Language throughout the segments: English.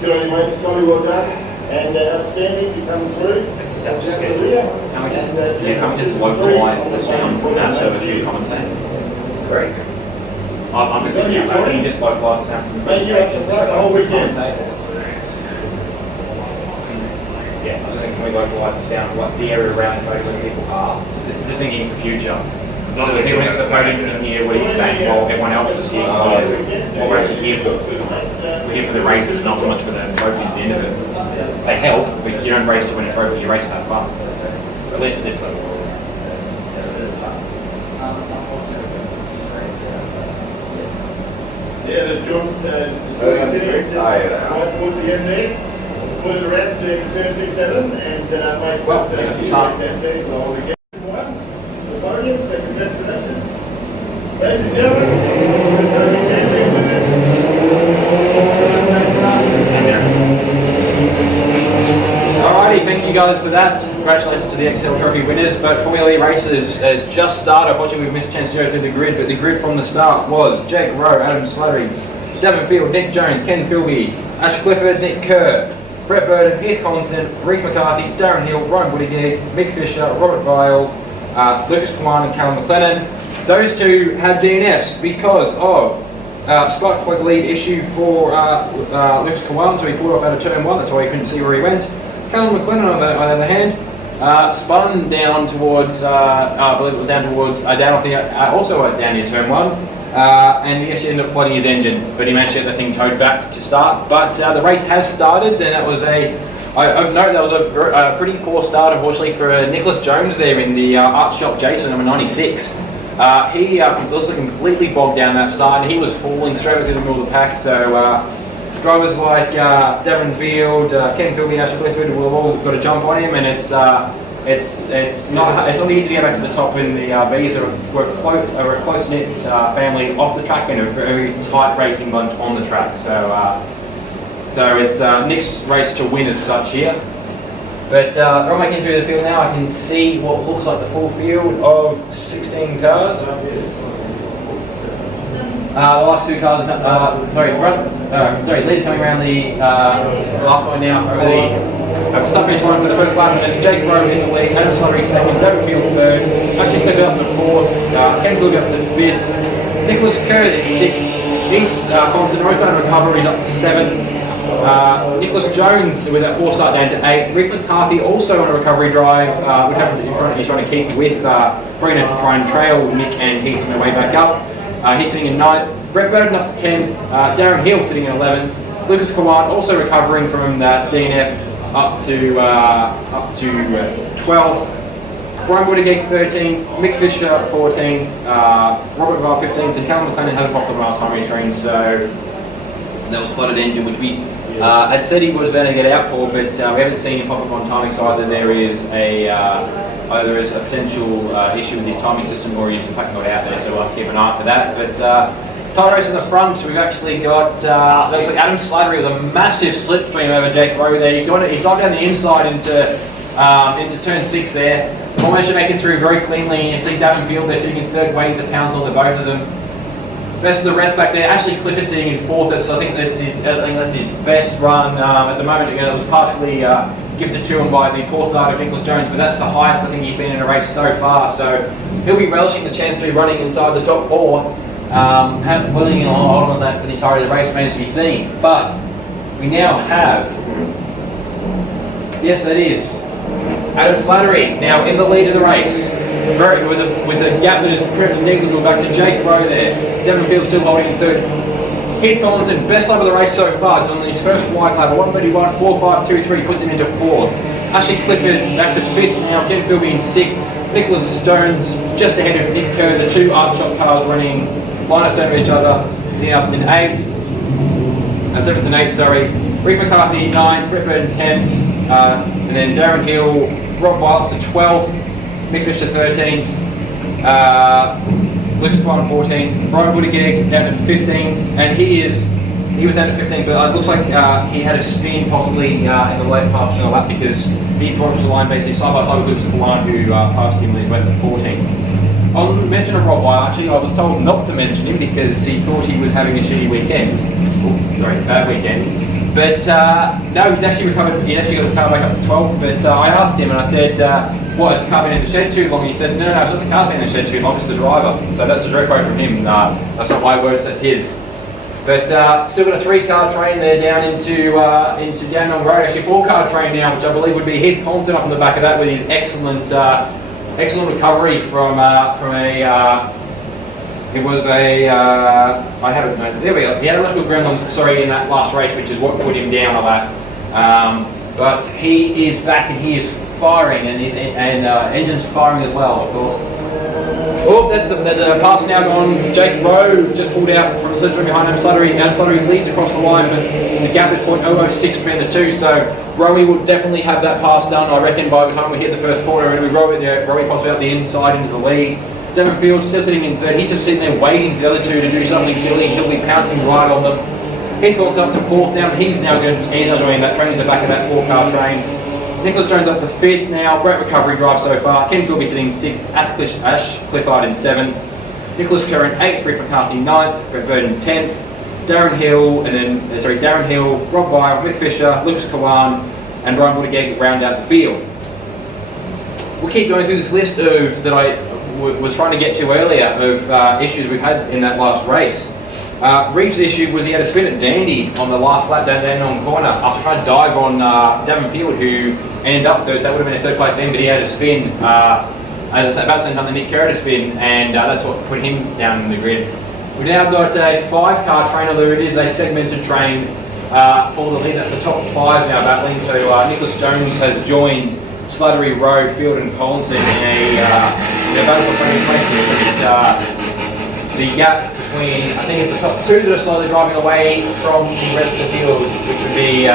Johnny, mate, jolly well done. And outstanding to come through. Can we just localise the sound from that so we can commentate? Great. I'm just thinking about can you just localise the sound from the Mate, you have to front the whole weekend. Yeah, I was just thinking, can we localise the sound of like the area around the podium where people are? Just thinking for future. So the people next to the podium can hear what he's saying while everyone else is here can hear what we're actually here for. We're here for the races, not so much for the trophy at the end of it. They help, but you don't race to win a trophy, you race to have fun. At least at this level. Yeah, the John sitting towards the end there. Put it around to turn 6-7 and make well, let's start. The podium, so congratulations. Ladies and gentlemen, Alrighty, thank you guys for that. Congratulations to the XL Trophy winners. But Formula E races has just started. Unfortunately, we've missed a chance to go through the grid, but the grid from the start was Jake Rowe, Adam Slattery, Devon Field, Nick Jones, Ken Philby, Ash Clifford, Nick Kerr, Brett Burden, Heath Collinson, Reece McCarthy, Darren Hill, Ryan Buttigieg, Mick Fisher, Robert Vile, Lucas Kawan and Callum McLennan. Those two had DNFs because of Scott Clegg lead issue for Lucas Kawan, so he pulled off out of turn 1, that's why you couldn't see where he went. Callum McLennan, on the other hand, spun down towards, I believe it was down towards, down off the, also down near turn 1, and he actually ended up flooding his engine, but he managed to get the thing towed back to start. But the race has started, and that was of note, that was a pretty poor start, unfortunately, for Nicholas Jones there in the Art Shop Jason, number 96. He was completely bogged down that start, and he was falling straight through the middle of the pack, so drivers like Devon Field, Ken Philby, Ash Clifford will all got to jump on him, and it's not easy to get back to the top when the Bs are a close-knit family off the track and a very tight racing bunch on the track. So it's Nick's race to win as such here. But I'm making through the field now. I can see what looks like the full field of 16 cars. The last two cars, leaders coming around the last one now over the start finish line for the first lap, and it's Jake Rowe in the lead, Adam Slattery second, Devon Field third, Ashton Clifford up to fourth, Ken Philby up to fifth, Nicholas Kerr at sixth, Heath Collinson, most out of recovery, is up to seventh. Nicholas Jones with that 4-start down to 8th. Reece McCarthy also on a recovery drive. Would have he's trying to keep with Brina to try and trail Nick and Heath on their way back up. He's sitting in 9th. Brett Burden up to 10th. Darren Hill sitting in 11th. Lucas Kawan also recovering from that DNF up to 12th. Ryan Buttigieg 13th. Mick Fisher 14th. Robert Vile 15th. And Callum McLennan had a pop the last time screen, so that was flooded engine, which we had said he was going to get out for, but we haven't seen him pop up on timing, so either there is a potential issue with his timing system, or he's in fact not out there, so we'll have to keep an eye out for that. But tight race in the front, we've actually got looks like Adam Slattery with a massive slipstream over Jake Rowe there. He's got down the inside into turn 6 there. Almost make it through very cleanly. You can see Devon Field there sitting in third, waiting to pounce on the both of them. Best of the rest back there. Ashley Clifford sitting in 4th, so I think that's his best run at the moment. Again, it was partially gifted to him by the poor start of Nicholas Jones, but that's the highest I think he's been in a race so far. So he'll be relishing the chance to be running inside the top 4. Holding on that for the entirety of the race remains to be seen. But we now have, yes, that is Adam Slattery now in the lead of the race. With a gap that is pretty much negligible back to Jake Rowe there. Devon Field still holding in 3rd. Heath Collinson, best lap of the race so far, on his first wide lap, 1:31.4523, puts him into 4th. Ashley Clifford back to 5th now, Ken Philby in 6th. Nicholas Stones just ahead of Nick Kerr, the two Art Shop cars running line of stone with each other, sitting up in 8th. 7th and 8th, sorry. Reece McCarthy 9th, Brett Burden 10th, and then Darren Hill, Rob Vile up to 12th. Mick Fisher 13th, Lucas Kawan 14th, Ryan Buttigieg down to 15th, and he was down to 15th, but it looks like he had a spin possibly in the late part of the lap because he brought up the line basically side by side with Lucas Kawan, who passed him when he went to 14th. On mention of Rob Vile, actually, I was told not to mention him because he thought he was having a shitty weekend. Bad weekend. But no, he's actually recovered. He actually got the car back up to 12th. But I asked him and I said, "What, has the car been in the shed too long?" He said, "No, it's not the car been in the shed too long. It's the driver." So that's a direct quote from him. That's not my words. That's his. But still got a 3-car train there down into Dandenong Road. Actually, 4-car train now, which I believe would be Heath Collinson up on the back of that with his excellent recovery from a. It was a. I haven't known. There we go. He had electrical gremlins. Sorry, in that last race, which is what put him down a lot. But he is back and he is firing, and his engine's firing as well, of course. Oh, there's a pass now on. Jake Rowe just pulled out from the sleds behind Adam Slattery. Adam Slattery leads across the line, but the gap is .006 between the two. So Rowe will definitely have that pass done, I reckon, by the time we hit the first corner. And we Rowe possibly out the inside into the lead. Devon Field still sitting in third. He's just sitting there waiting for the other two to do something silly. He'll be pouncing right on them. Heath Collinson up to 4th down. He's now joining that train in the back of that 4-car train. Nicholas Jones up to 5th now. Great recovery drive so far. Ken Philby sitting 6th. Ash Clifford in 7th. Nicholas Kerr in 8th. Rick McCarthy 9th. Brett Burden 10th. Darren Hill, Rob Wire, Mick Fisher, Lucas Kawan, and Brian Buttigieg round out the field. We'll keep going through this list of that I was trying to get to earlier of issues we've had in that last race. Reeves' issue was he had a spin at Dandy on the last lap down Dandenong corner after trying to dive on Devon Field, who ended up third. So that would have been a third place then, but he had a spin. As I said, about the same time that Nick Kerr had a spin, and that's what put him down in the grid. We've now got a 5-car train, although it is a segmented train for the lead. That's the top 5 now battling. So Nicholas Jones has joined Slattery, Rowe, Field and Collinson in a battle for 20 places. The gap between, I think it's the top 2 that are slowly driving away from the rest of the field, which would be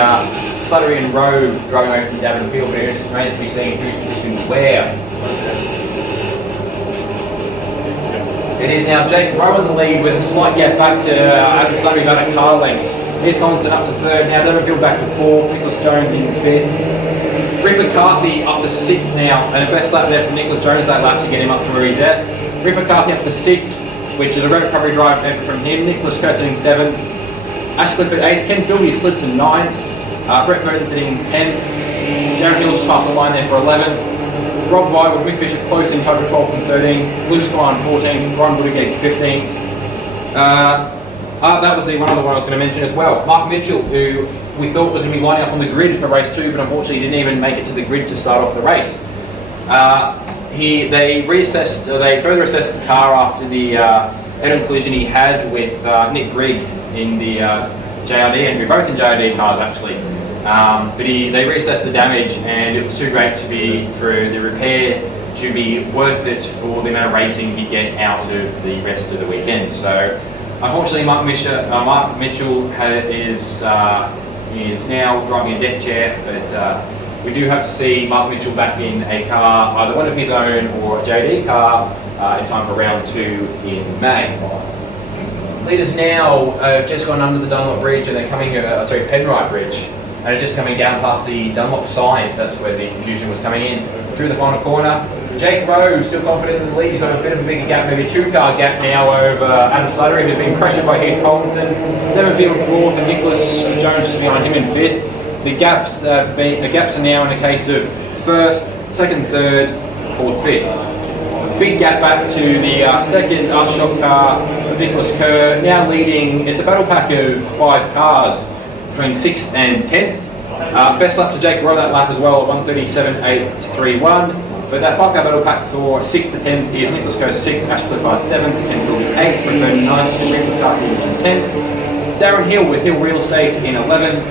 Slattery and Rowe driving away from Davin Field, but it remains to be seen who's positioned where. It is now Jake Rowe in the lead with a slight gap back to Adam Slattery about a car length. Heath Collinson up to 3rd now, Davin Field back to 4th, Nicholas Jones in 5th. Rick McCarthy up to 6th now, and the best lap there for Nicholas Jones that lap to get him up to where he's at. Rick McCarthy up to 6th, which is a great recovery drive effort from him. Nicholas Kerr sitting 7th. Ash Clifford 8th. Ken Philby slid to 9th. Brett Burton sitting 10th. Darren Hill just passed the line there for 11th. Rob White with Mick Fisher close in touch with 12th and 13th. Lucas Kawan 14th. Brian Buttigieg 15th. That was the one other one I was going to mention as well. Mark Mitchell, who we thought was going to be lining up on the grid for race 2, but unfortunately didn't even make it to the grid to start off the race. They further assessed the car after the head-on collision he had with Nick Grigg in the JRD entry, both in JRD cars actually. But they reassessed the damage, and it was too great for the repair to be worth it for the amount of racing he'd get out of the rest of the weekend. So unfortunately, Mark Mitchell is now driving a deck chair, but we do have to see Mark Mitchell back in a car, either one of his own or a JD car, in time for round 2 in May. Leaders now just gone under the Dunlop Bridge, and they're coming, Penrite Bridge, and are just coming down past the Dunlop signs. That's where the confusion was coming in. Through the final corner, Jake Rowe still confident in the lead. He's got a bit of a bigger gap, maybe a 2-car gap now over Adam Slattery, who's been pressured by Heath Collinson. Devon Field 4th, and Nicholas Jones just behind him in 5th. The gaps are now in a case of 1st, 2nd, 3rd, 4th, 5th. Big gap back to the 2nd Upshot car of Nicholas Kerr, now leading. It's a battle pack of 5 cars between 6th and 10th. Best lap to Jake Rowe that lap as well at 1:37.831. But that 5-car battle pack for 6th to 10th is Nicholas Kerr 6th, Ash Clifford 7th, Ken Philby 8th, Brett Burton 9th, and Rick McCarthy in 10th. Darren Hill with Hill Real Estate in 11th.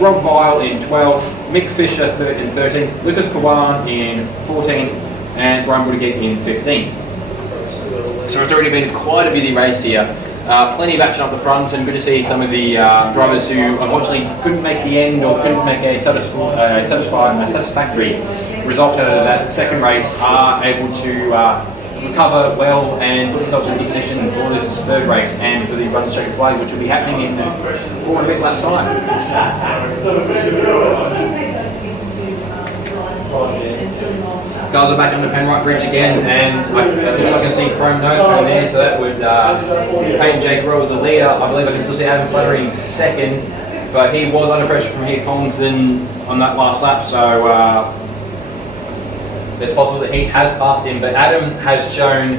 Rob Vile in 12th, Mick Fisher in 13th, Lucas Kawan in 14th, and Brian Buttigieg in 15th. So it's already been quite a busy race here. Plenty of action up the front, and good to see some of the drivers who unfortunately couldn't make the end or couldn't make a satisfactory result out of that second race are able to recover well and put themselves in a good position for this 3rd race and for the Run the Checker flag, which will be happening in 4 and a bit laps time. Guys are back on the Penrite Bridge again, and I can see Chrome nose from there, so that would paint Jake Rowe as the leader. I believe I can still see Adam Slattery in 2nd, but he was under pressure from Heath Collinson on that last lap, so it's possible that he has passed him. But Adam has shown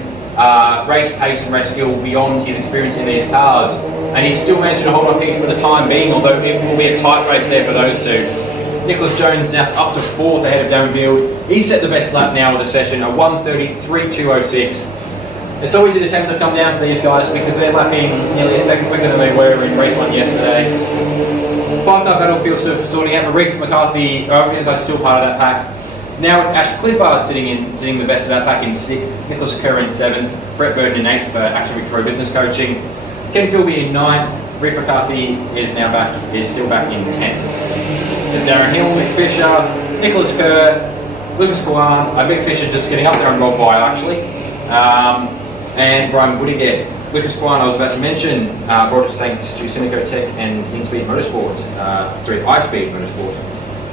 race pace and race skill beyond his experience in these cars, and he's still managed to hold off Heath for the time being, although it will be a tight race there for those two. Nicholas Jones now up to 4th ahead of Devries. He set the best lap now of the session, a 1:33.206. It's always an attempt to come down for these guys because they're lapping nearly a second quicker than they were in race 1 yesterday. Five-car battlefield sorting out. Reece McCarthy, still part of that pack. Now it's Ash Clifford sitting the best of that pack in 6th, Nicholas Kerr in 7th, Brett Burton in 8th for Action Victoria Business Coaching, Ken Philby in 9th, Reece McCarthy is still back in 10th. There's Darren Hill, Mick Fisher, Nicholas Kerr, Lucas Kwan, Mick Fisher just getting up there on Rob Vile actually, and Brian Woodiger. Lucas Kwan, I was about to mention, brought us thanks to Cineco Tech and InSpeed Motorsport, iSpeed Motorsport,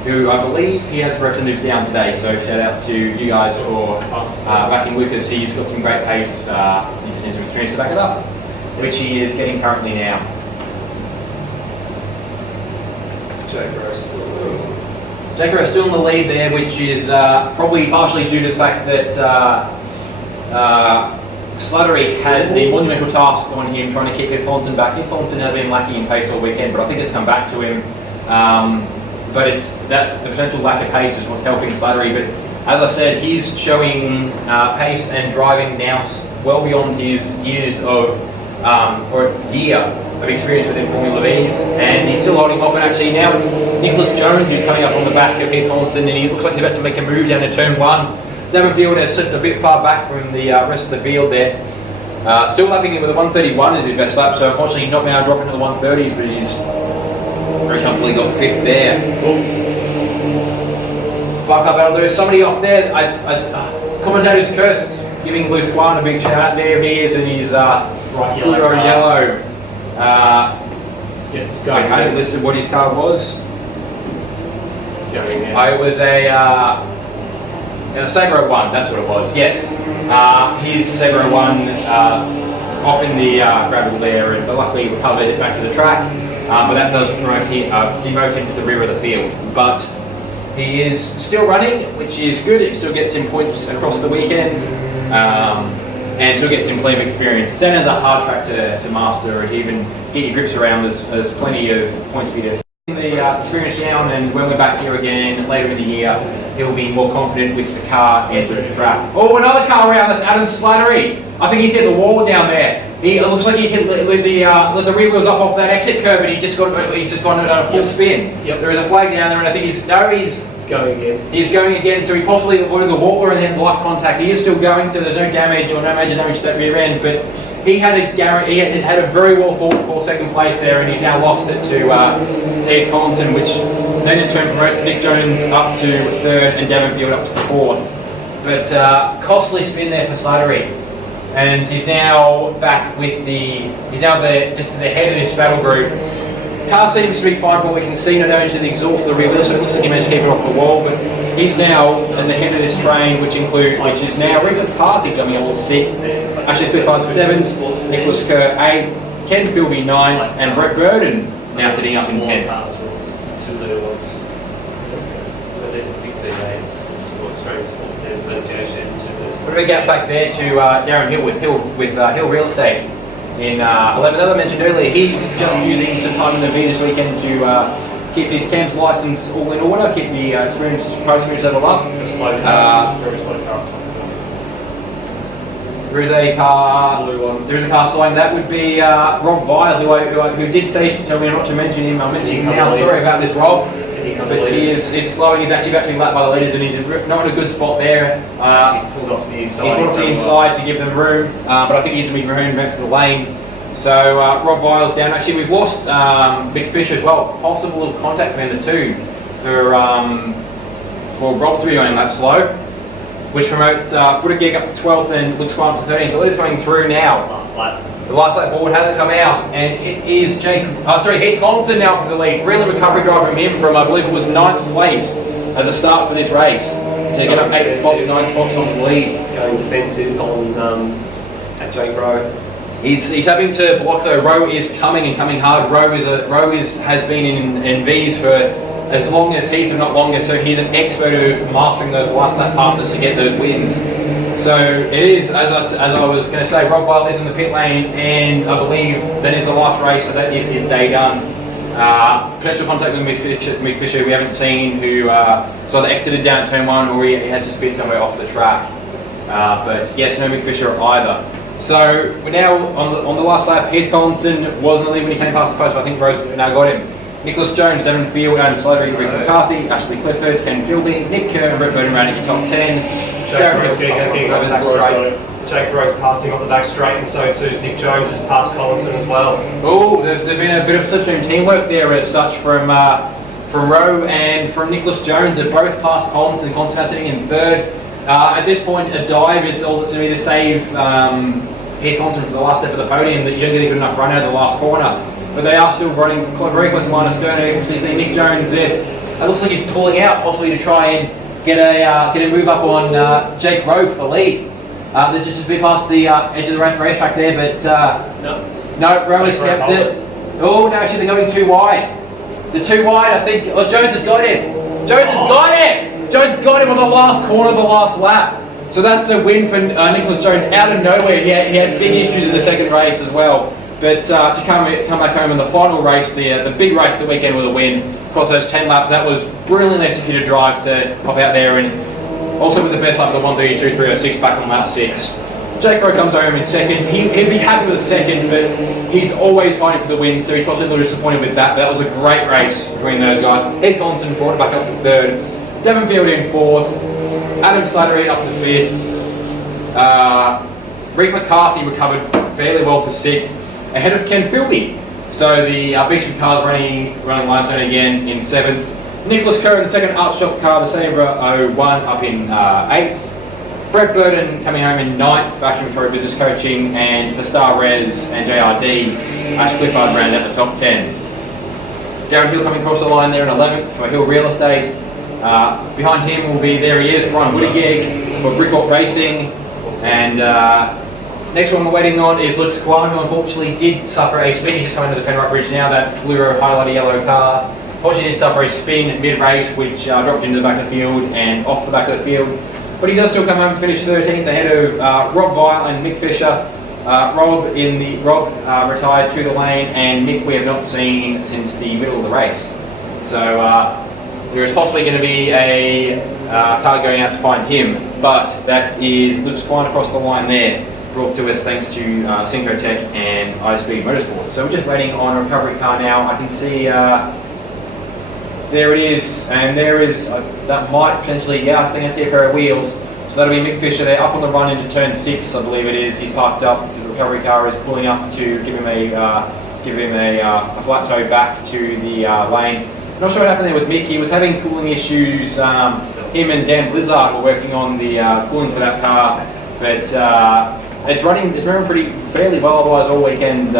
who I believe he has representatives down today, so shout out to you guys for backing Lucas. He's got some great pace, he just needs some experience to back it up, which he is getting currently now. Jake Rowe still in the lead there, which is probably partially due to the fact that Slattery has the monumental task on him trying to keep Heath Collinson back. Heath Collinson has been lacking in pace all weekend, but I think it's come back to him. But it's that the potential lack of pace is what's helping Slattery. But as I said, he's showing pace and driving now well beyond his years of year of experience within Formula V's, and he's still holding off. And actually now it's Nicholas Jones who's coming up on the back of Heath Collinson, and he looks like he's about to make a move down to turn 1. Davenfield has slipped a bit far back from the rest of the field there. Still lapping him with a 1:31 is his best lap, so unfortunately not now dropping to the 1:30s, but he's very comfortably got 5th there. Fuck up, there's somebody off there. Commentator's cursed, giving Luce Kwan a big shout. There he is, and he's right, yellow. It's going. I hadn't listed what his car was. It's going now. It was a Sabro 1, that's what it was, yes. His Sabro 1 off in the gravel there, and luckily recovered it back to the track. But that does demote him to the rear of the field. But he is still running, which is good. It still gets him points across the weekend, and still gets him plenty of experience. It's a hard track to master and even get your grips around. There's plenty of points for you to the experience down, and when we're back here again later in the year, he'll be more confident with the car and the track. Oh, another car around, that's Adam Slattery. I think he's hit the wall down there. It looks like he hit with the rear wheels up off that exit curb, and he's just gone on a full spin. Yep. There is a flag down there, and I think he's going again. He's going again, so he possibly avoided the wall and then the lock contact. He is still going, so there's no damage or no major damage to that rear end, but he had a very well fought for 2nd place there, and he's now lost it to Heath Collinson, which then in turn promotes Nick Jones up to 3rd and Davenfield up to 4th. But costly spin there for Slattery, and he's now back with just at the head of this battle group. Car seems to be fine from what we can see, no damage to the exhaust of the rear wheel, so it looks like he managed to keep it off the wall, but he's now at the head of this train, which is now Reece McCarthy coming up to 6th, Ashley Clifford 7th, Nicholas Kerr 8th, Ken Philby 9th, and Brett Burton now sitting up in 10th. Two little ones. But it's a big thing, it's the Australian Sports Association. What do we get back there to Darren Hill with Hill Real Estate? In 11th, as I mentioned earlier, he's just using some time in the V this weekend to keep his CAMS license all in order, keep the car experience level up. Very slow car. There is a car. There is a car slowing. That would be Rob Vile, who did say to tell me not to mention him. I'm mentioning him now. Sorry about this, Rob. But he is slowing. He's actually about to be lapped by the leaders, and he's not in a good spot there. He's pulled off the inside. He's pulled off the inside to give them room, but I think he's going to be room back to the lane. So Rob Vile's down. Actually, we've lost Mick Fisher as well. Possible little contact between the two for Rob to be going that slow, which promotes Woodiger up to 12th and Luke Swan up to 13th. The leader's going through now. Last lap. The last lap board has come out, and it is Heath Collinson now for the lead. Brilliant recovery drive from him from, I believe it was 9th place as a start for this race. To get up 8 spots, 9 spots on the lead. Going defensive on at Jake Rowe. He's having to block though. Rowe is coming and coming hard. Rowe has been in V's for as long as Heath, if not longer. So he's an expert of mastering those last lap passes to get those wins. So it is, as I was going to say, Rob Weil is in the pit lane, and I believe that is the last race. So that is his day done. Potential contact with Mick Fisher we haven't seen, who has either exited down turn 1 or he has just been somewhere off the track. But yes, no Mick Fisher either. So we're now on the last lap. Heath Collinson wasn't lead when he came past the post, but I think Rose now got him. Nicholas Jones, Devon Field, Adam Slattery, Rick McCarthy, Ashley Clifford, Ken Philby, Nick Kerr and Brett Burton ran at your top 10. Jake Rose passing off the back straight, and so too Nick Jones has passed Collinson as well. Oh, there's been a bit of substitute teamwork there as such from Rowe and from Nicholas Jones. They've both passed Collinson. Collinson now sitting in third. At this point, a dive is all that's going to be to save Heath Collinson for the last step of the podium, that you don't get a good enough run out of the last corner. But they are still running very close to line astern. You can see Nick Jones there. It looks like he's pulling out, possibly to try and get a move up on Jake Rowe for the lead. They just a bit past the edge of the racetrack there, but no, Rowe has kept it. Oh, no, actually they're going too wide. They're too wide, I think. Oh, Jones has got him. Jones has got him. Jones got him on the last corner of the last lap. So that's a win for Nicholas Jones out of nowhere. He had big issues in the second race as well. But to come back home in the final race, the big race of the weekend with a win, across those 10 laps, that was brilliantly executed drive to pop out there, and also with the best lap of the 1:32.306 back on lap 6. Jake Rowe comes home in second. He'd be happy with second, but he's always fighting for the win, so he's probably a little disappointed with that. But that was a great race between those guys. Heath Collinson brought it back up to third. Devon Field in fourth. Adam Slattery up to fifth. Reef McCarthy recovered fairly well to sixth, ahead of Ken Philby. So the Big Ship cars running limestone again in seventh. Nicholas Kerr in the second Art Shop car, the Sabre 01 up in eighth. Brett Burton coming home in ninth for Action Victoria Business Coaching, and for Star Res and JRD, Ash Clifford ran at the top 10. Darren Hill coming across the line there in 11th for Hill Real Estate. Behind him will be, there he is, Brian Woodegeg for Brickort Racing. And next one we're waiting on is Lucas Kwan, who unfortunately did suffer a spin. He's just coming to the Penrite Bridge now, that fluoro highlighter yellow car. Unfortunately did suffer a spin mid-race, which dropped into the back of the field and off the back of the field. But he does still come home to finish 13th, ahead of Rob Weil and Mick Fisher. Rob retired to the lane, and Mick we have not seen since the middle of the race. So there is possibly going to be a car going out to find him, but that is Lucas Kwan across the line there, brought to us thanks to Syncotech and iSpeed Motorsport. So we're just waiting on a recovery car now. I can see there it is, and there is, that might potentially, I think I see a pair of wheels. So that'll be Mick Fisher there, up on the run into turn 6, I believe it is. He's parked up because the recovery car is pulling up to give him a flat toe back to the lane. Not sure what happened there with Mick. He was having cooling issues. Him and Dan Blizzard were working on the cooling for that car, but it's running fairly well otherwise all weekend.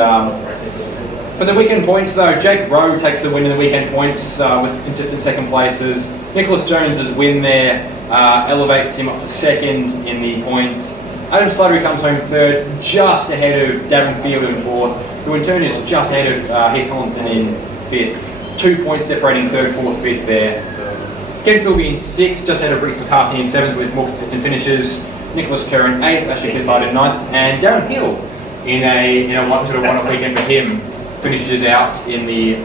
For the weekend points though, Jake Rowe takes the win in the weekend points with consistent second places. Nicholas Jones's win there elevates him up to second in the points. Adam Slattery comes home third, just ahead of Devon Field in fourth, who in turn is just ahead of Heath Collinson in fifth. 2 points separating third, fourth, fifth there. Ken Philby in sixth, just ahead of Rick McCarthy in seventh with more consistent finishes. Nicholas Kerr in eighth, Ashley Clifford in ninth, and Darren Hill in a one-off weekend for him. Finishes out the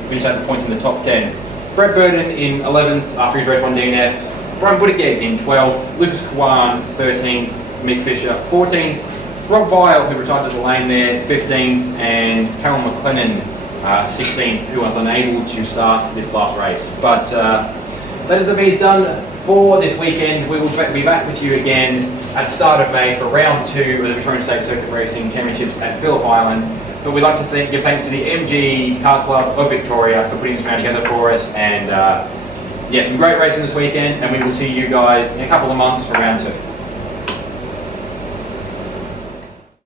points in the top 10. Brett Burton in 11th after his race 1 DNF. Brian Woodegeg in 12th. Lucas Kwan 13th. Mick Fisher 14th. Rob Weil, who retired to the lane there, 15th. And Carol McLennan 16th, who was unable to start this last race. But that is the B's done for this weekend. We will be back with you again at the start of May for round 2 of the Victorian State Circuit Racing Championships at Phillip Island. But we'd like to give thanks to the MG Car Club of Victoria for putting this round together for us. And some great racing this weekend, and we will see you guys in a couple of months for round 2.